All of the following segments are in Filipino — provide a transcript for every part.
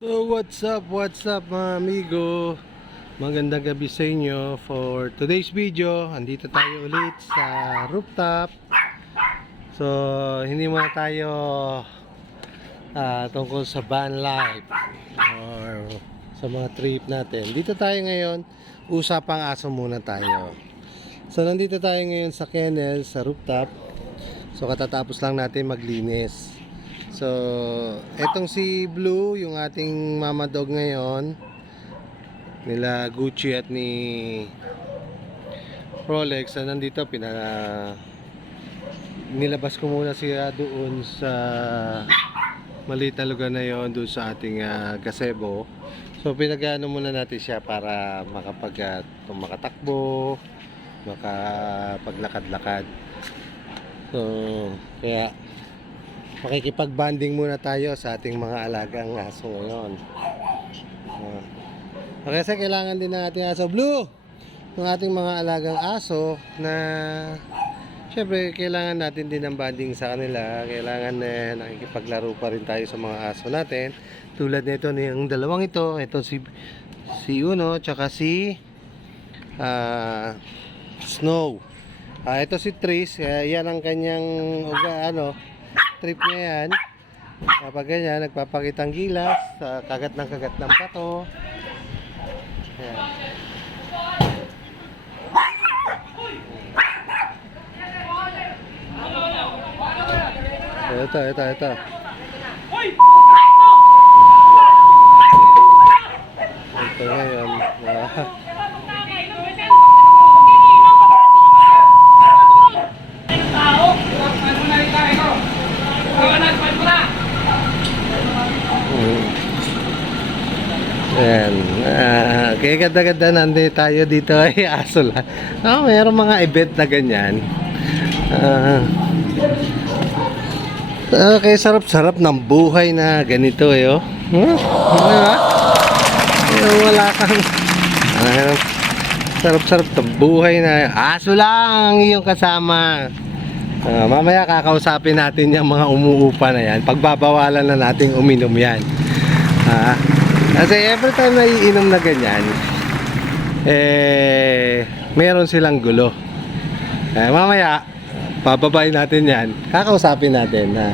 So what's up mga amigo. Magandang gabi sa inyo. For today's video, andito tayo ulit sa rooftop. So hindi muna tayo tungkol sa van life or sa mga trip natin. Dito tayo ngayon, usapang aso muna tayo. So nandito tayo ngayon sa kennel, sa rooftop. So katatapos lang natin maglinis. So, etong si Blue, yung ating mama dog ngayon, nila Gucci at ni Rolex, nandito, nilabas ko muna siya doon sa maliit na lugar na yon, doon sa ating gazebo. So, pinag-ano muna natin siya para makatakbo, makapaglakad-lakad. So, kaya makikipag-banding muna tayo sa ating mga alagang aso ngayon. Kasi kailangan din ng ating aso Blue, ng ating mga alagang aso na syempre kailangan natin din ng banding sa kanila. Kailangan nakikipaglaro pa rin tayo sa mga aso natin. Tulad nito ng dalawang ito si Uno tsaka si Snow. Ito si Tris, yan ang kanyang trip niya yan. Kapag ganyan, nagpapakitang gilas, kagat ng pato. Ayan. Ito. Ito ngayon. Ayan. Kaya ganda-ganda nandito tayo dito ay aso lang. Mayroong mga event na ganyan. Kaya sarap-sarap ng buhay na ganito oh. Diba? Wala kang sarap-sarap ng buhay na aso lang yung kasama. Mamaya kakausapin natin yung mga umuupa na yan. Pagbabawalan na natin uminom yan. Kasi every time na iinom na ganyan, meron silang gulo. Mamaya pababain natin yan. Kakausapin natin na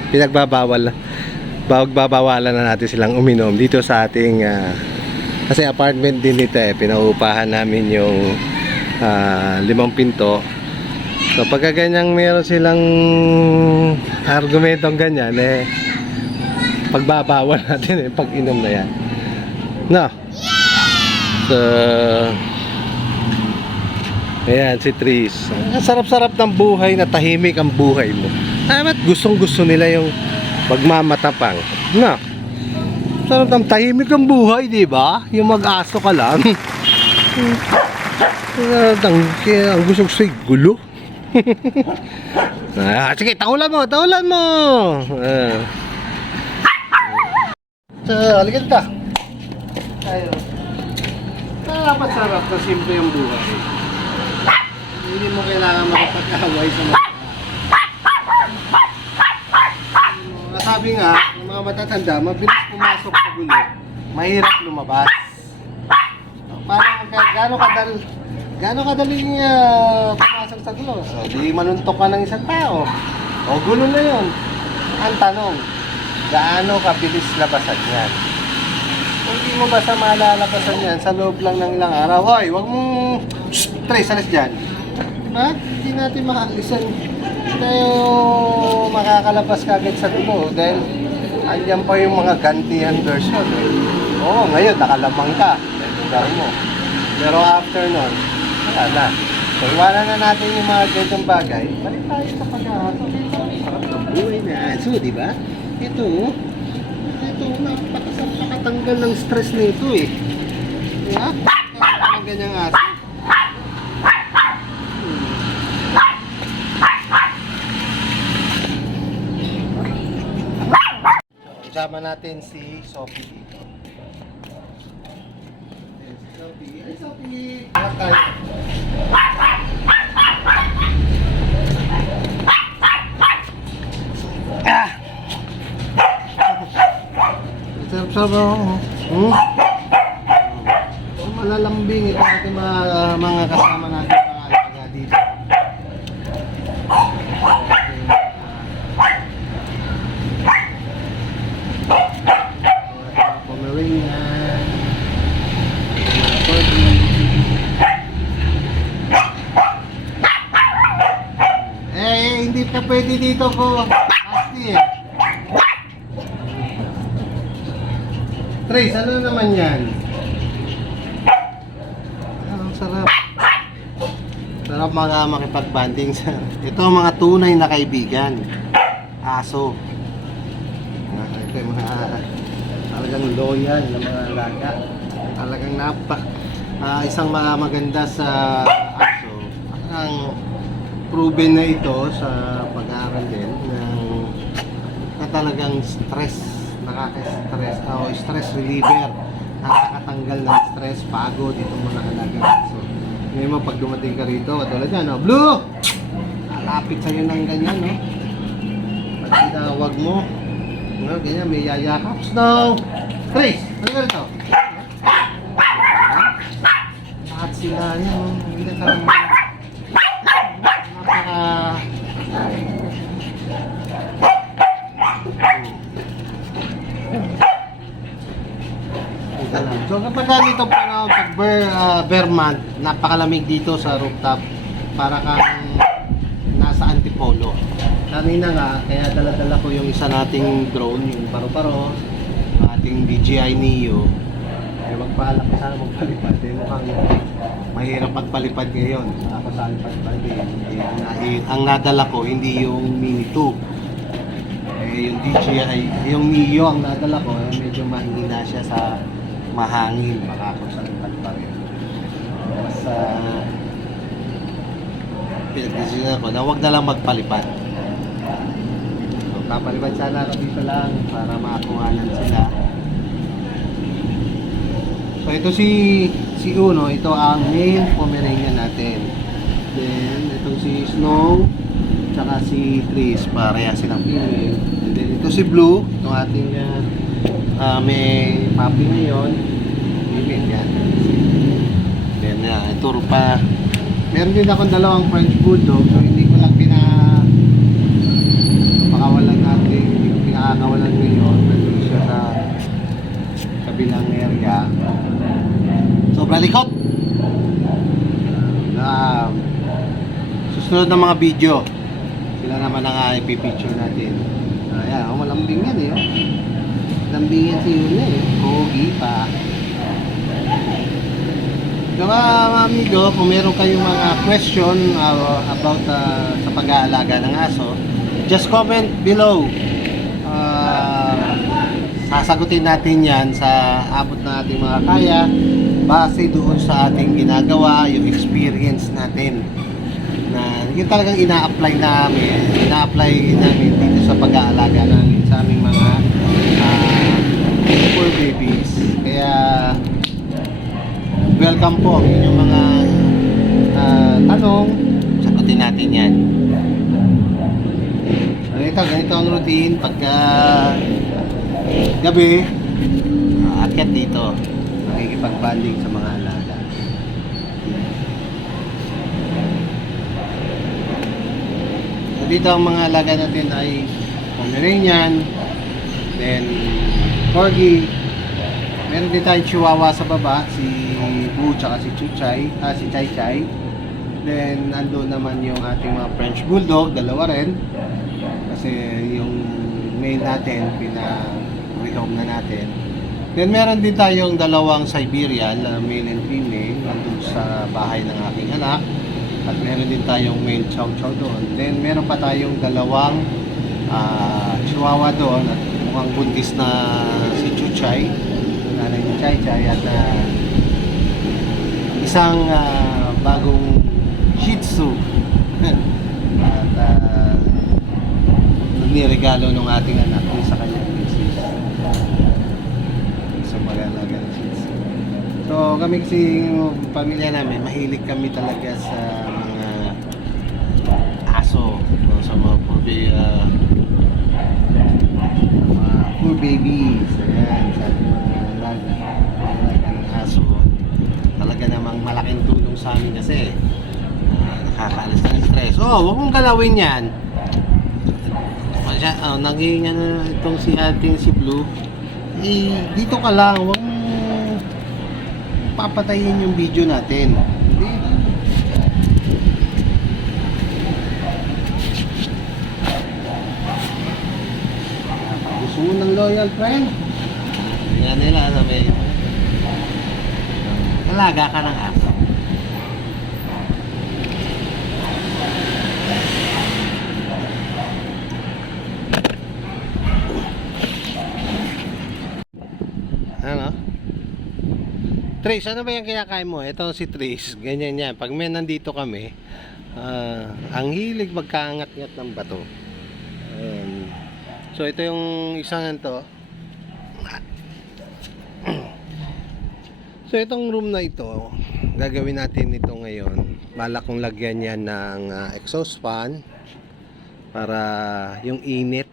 pagbabawalan na natin silang uminom dito sa ating kasi apartment din dito pinauupahan namin yung 5 pinto. So pagka ganyang meron silang argumentong ganyan, pagbabawal natin pag inom na yan. No. So ayan si Tris. Sarap-sarap ng buhay na tahimik ang buhay mo. Ba't gustong-gusto nila yung pagmamatapang? No. Sarap ng tahimik ang buhay, di ba? Yung mag-aso ka lang. Ang gusto-gusto yung gulo. Sige, tahulan mo. So, aligid ka. Tayo. Sarap na simple yung buhay. Hindi mo kailangan makapag-away sa mga. Sabi nga, yung mga matatanda, mabilis pumasok sa gulo, mahirap lumabas. Parang gaano kadaling pumasok sa gulo? So, di manuntok ka ng isang tao. O gulo na yun. Ang tanong, gaano kabilis labasan yan? Kung di mo basta malalabasan yan sa loob lang ng ilang araw, hoy, wag mong Tres, alis dyan. Hindi natin makalisan. Hindi tayo makakalabas kagad sa gulo dahil andyan pa yung mga gantihan version. Oo, ngayon nakalamang ka dahil lugar mo. Pero after nun, wala na. So iwanan na natin yung mga ganitong bagay. Balik tayo sa pag-ahaso. Sarap ng buhay na aso, di ba? Ito napakatanggal ng stress nito diba? Parang ganyang aso. Kasama natin si Sophie dito. Hey Sophie! Sarap-sarap. Hmm? So, malalambing ito ating mga kasama natin pangalaga dito. Pomeranian, Corgi. Hindi ka pwede dito ko. Asti eh. Trace, ano naman yan? Ang sarap. Sarap mga makipag-banding sa... Ito ang mga tunay na kaibigan. Aso. Ito yung mga talagang loyal na mga alaga. Talagang isang mga maganda sa aso. Ang proven na ito sa pag-aaral din na talagang nakaka-stress o stress reliever, nakakatanggal ng stress, pagod itong mga alaga. So, ngayon mo pag dumating ka rito, katulad yan, no? Blue! Lalapit sa'yo ng ganyan, no? Pag tinawag mo, no? Ganyan, may yayakap. Snow! Trace! Ano ka rito? Lahat sila yan, no? Hindi ka lang So kapag dito pag bear month, napakalamig dito sa rooftop, para kang nasa Antipolo. Kanina nga, kaya dala-dala ko yung isa nating drone, yung paro-paro, ating DJI Neo. Magpaalak sana magpalipad, mukhang mahirap magpalipad ngayon. Ako sa alipad-pad ang nadala ko hindi yung Mini 2, yung DJI, yung Neo ang nadala ko, medyo mahina siya sa mahangin, baka ako sa alipad pa rin. Mas pinag-decision ako na huwag na lang magpalipad. So papalipad sana ako dito lang para makakuhanan sila. So ito si Uno, ito ang male Pomeranian natin. Then itong si Snow, tsaka si Tris, pareha silang female. And then ito si Blue, itong ating may puppy ngayon, female yan. Then ituro pa. Meron din akong dalawang French Bulldog, so hindi ko lang pinakakawalan natin, hindi ko pinakakawalan ngayon. Nandun siya sa kabilang area. Sobrang likot. Susunod ng mga video, sila naman ang ipipicture natin. Ayan, malambing yan eh. Malambing yan si Yuna eh. Kogi pa. So mga amigo, kung meron kayong mga question about sa pag-aalaga ng aso, just comment below. Sasagutin natin yan sa abot na ating mga kaya, base doon sa ating ginagawa, yung experience natin na yun talagang ina-apply namin dito sa pag-aalaga namin sa aming mga fur babies. Kaya welcome po ang inyong mga tanong, sagutin natin yan. Ganito ang routine pagka gabi, aakyat dito, nakikipag-banding sa mga alaga. Dito ang mga alaga natin ay Pomeranian, then Corgi, meron din tayong Chihuahua sa baba, si Boo tsaka si Chuchay, si Chai Chai. Then andun naman yung ating mga French Bulldog, dalawa rin, kasi yung male natin pina-rehome na natin. Then meron din tayong dalawang Siberian, male and female, nandun sa bahay ng aking anak. At meron din tayong male chow chow doon. Then meron pa tayong dalawang Chihuahua doon, at mukhang buntis na si Chuchay, nanay ni Chai Chai, at isang bagong Shih Tzu. At niregalo ng ating anak sa kanyang misis. So mag-alaga ng Shih Tzu. So kami kasi pamilya namin, mahilig kami talaga sa mga aso, sa mga fur babies. Ayan, sa ating mga alaga. sa amin kasi. Nakakaalis ng stress. Oh, huwag mong galawin yan. Naging itong si ating si Blue. Dito ka lang, huwag mong papatayin yung video natin. Hindi. Gusto mo ng loyal friend? Tingnan nila na may alaga ka ng aso. Ano? Trace, ano ba yung kinakain mo? Ito si Trace, ganyan yan. Pag may nandito kami, ang hilig magkaangat-ngat ng bato. So ito yung isang ito. So itong room na ito, gagawin natin ito ngayon. Balak kong lagyan yan ng exhaust fan para yung init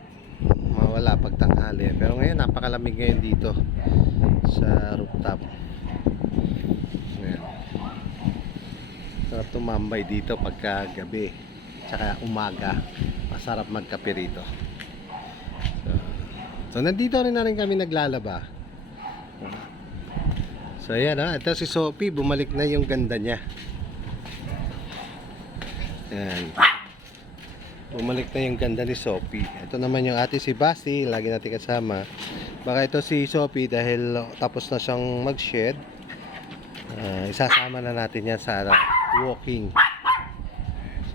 mawala pag tanghali. Pero ngayon napakalamig ngayon dito sa rooftop. Ayan. Sarap tumambay dito pagka gabi tsaka umaga. Masarap magkape rito. So nandito rin na rin kami naglalaba. So ayan ito si Sophie, bumalik na yung ganda niya. Ayan. Bumalik na yung ganda ni Sophie. Ito naman yung ate si Basti, lagi natin kasama. Baka ito si Sophie dahil tapos na siyang mag-shed. Isasama na natin yan sa walking.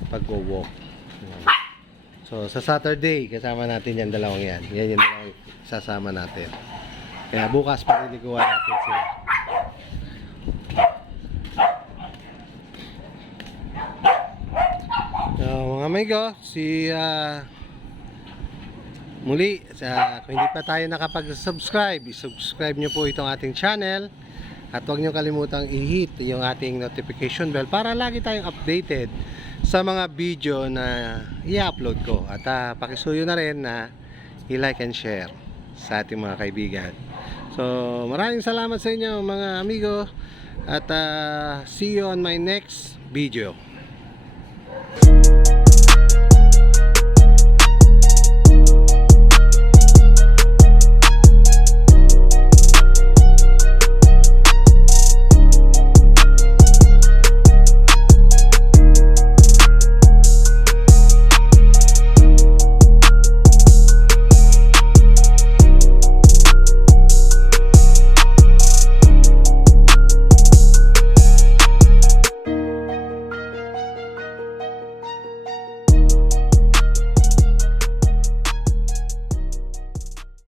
Pag-walk. So sa Saturday, kasama natin yan dalawang yan. Yan yung dalawang isasama natin. Kaya bukas paliliguan natin sila. Mga amigo, muli, kung hindi pa tayo nakapag-subscribe, i-subscribe nyo po itong ating channel at huwag nyo kalimutang i-hit yung ating notification bell para lagi tayong updated sa mga video na i-upload ko at pakisuyo na rin na i-like and share sa ating mga kaibigan. So maraming salamat sa inyo mga amigo at see you on my next video.